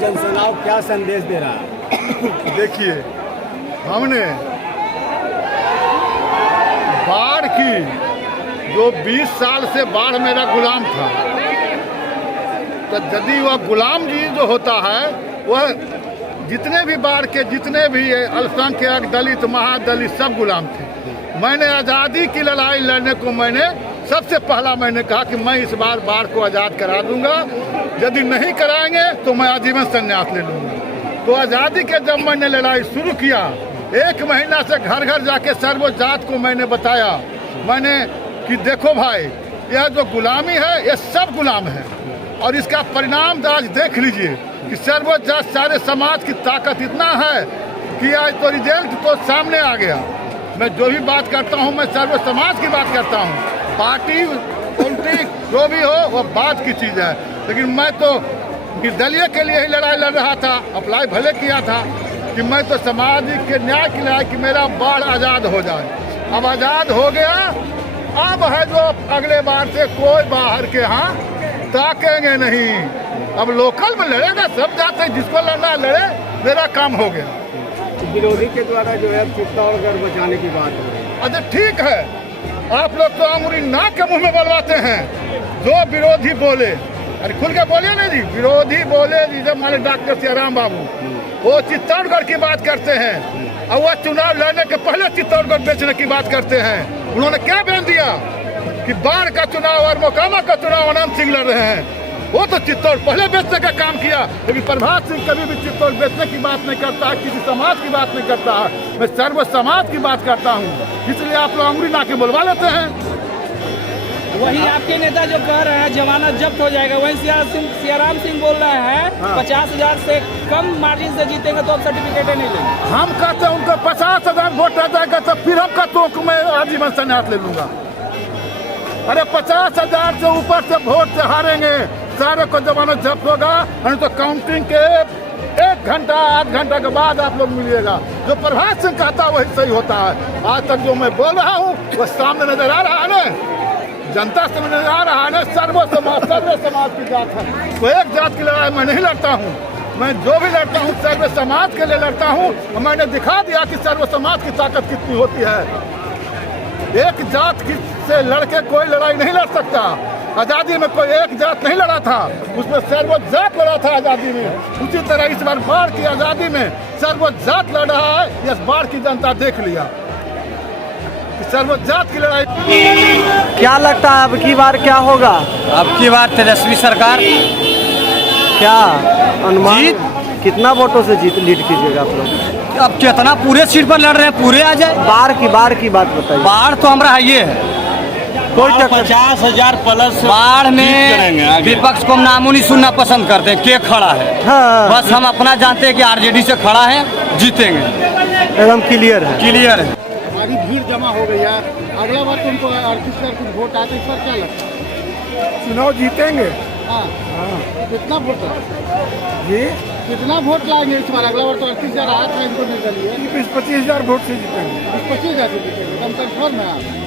जनचुनाव क्या संदेश दे रहा है? देखिए, हमने बाढ़ की जो 20 साल से बाढ़ मेरा गुलाम था, तो यदि वह गुलाम जी जो होता है वह जितने भी बाढ़ के जितने भी अल्पसंख्यक दलित महादलित सब गुलाम थे। मैंने आज़ादी की लड़ाई लड़ने को सबसे पहला मैंने कहा कि मैं इस बार बाढ़ को आज़ाद करा दूंगा, यदि नहीं कराएंगे तो मैं आजीवन संन्यास ले लूँगा। तो आज़ादी के जब मैंने लड़ाई शुरू किया, 1 महीना से घर घर जाके सर्वोच्च जात को मैंने बताया कि देखो भाई, यह जो गुलामी है यह सब गुलाम है, और इसका परिणाम आज देख लीजिए कि सर्वोच्च जात सारे समाज की ताकत इतना है कि आज तो रिजल्ट तो सामने आ गया। मैं जो भी बात करता हूँ मैं सर्व समाज की बात करता हूँ, पार्टी पॉलिटिक्स जो भी हो वह बात की चीज़ है। लेकिन मैं तो निर्दलीय के लिए ही लड़ाई लड़ रहा था, अप्लाई भले किया था कि मैं तो सामाजिक के न्याय की लड़ाई कि मेरा बाढ़ आज़ाद हो जाए। अब आज़ाद हो गया, अब है जो अगले बार से कोई बाहर के यहाँ ताकेंगे नहीं। अब लोकल में लड़ेगा, सब जाते हैं, जिसको लड़ना लड़े, मेरा काम हो गया। विरोधी के द्वारा जो है चित्तौड़गढ़ बचाने की बात हो रही है। अच्छा ठीक है, आप लोग तो अंगुली नाक के मुंह में बोलवाते हैं। जो विरोधी बोले, अरे खुल के बोलिए ना जी, विरोधी बोले जी, जब माने डॉक्टर सियाराम बाबू वो चित्तौड़गढ़ की बात करते हैं और वह चुनाव लड़ने के पहले चित्तौड़गढ़ बेचने की बात करते हैं। उन्होंने क्या बयान दिया कि बाढ़ का चुनाव और मोकामा का चुनाव अनंत सिंह लड़ रहे हैं। वो तो चित्तौड़ पहले बेचने का काम किया, लेकिन प्रभात सिंह कभी भी चित्तौड़ बेचने की बात नहीं करता है, किसी समाज की बात नहीं करता है। मैं सर्व समाज की बात करता हूँ, इसलिए आप लोग अंगुली नाके बुलवा लेते हैं। वही आपके नेता जो कह रहे हैं जमानत जब्त हो जाएगा, वही सियाराम सिंह बोल रहे हैं 50,000 से कम मार्जिन से जीतेंगे तो अब सर्टिफिकेट नहीं लेंगे। हम कहते हैं उनको 50,000 वोट आ जाएगा तो फिर हम कहते हैं मैं आजीवन संन्यास ले लूंगा। अरे 50,000 से ऊपर से वोट से हारेंगे, सारे को जमानत जब्त होगा, नहीं तो काउंटिंग के 1 घंटा 8 घंटा के बाद आप लोग मिलिएगा। जो प्रभात सिंह कहता है वही सही होता है। आज तक जो मैं बोल रहा हूँ वह सामने नजर आ रहा है ना, जनता से नजर आ रहा है ना। सर्व समाज की जात है, तो एक जात की लड़ाई मैं नहीं लड़ता हूँ। मैं जो भी लड़ता हूँ सर्व समाज के लिए लड़ता हूँ। मैंने दिखा दिया कि सर्व समाज की ताकत कितनी होती है। एक जात से लड़के कोई लड़ाई नहीं लड़ सकता। आज़ादी में कोई एक जात नहीं लड़ा था, उसमें सर्वोच्च जात लड़ा था आज़ादी में। उसी तरह इस बार बाढ़ की आज़ादी में सर्वोच्च जात लड़ रहा है। इस बाढ़ की जनता देख लिया कि सर्वोच्च जात की लड़ाई। क्या लगता है अब की बार क्या होगा? अब की बार तेजस्वी सरकार। क्या अनुमान, कितना वोटों से लीड कीजिएगा आप लोग? अब कितना पूरे सीट पर लड़ रहे हैं, पूरे आ जाए। बाढ़ की बात बताइए। बाढ़ तो हमारा ये है, कोई 50,000 प्लस बाढ़ में विपक्ष को हम नामो नहीं सुनना पसंद करते हैं। के खड़ा है, हाँ। बस हम अपना जानते हैं कि आरजेडी से खड़ा है, जीतेंगे, एकदम क्लियर है। हमारी भीड़ जमा हो गई यार। अगला बार तुमको 38,000 कुछ वोट आते हैं, इस बार क्या लगता है? चुनाव जीतेंगे। हाँ, कितना वोट जी, कितना वोट लाएंगे इस बार? अगला बार तो 38,000 आया था इनको निर्दलीय, 20-25,000 वोट से जीतेंगे। 25,000 से जीतेंगे, कम कन्फर्म है आप?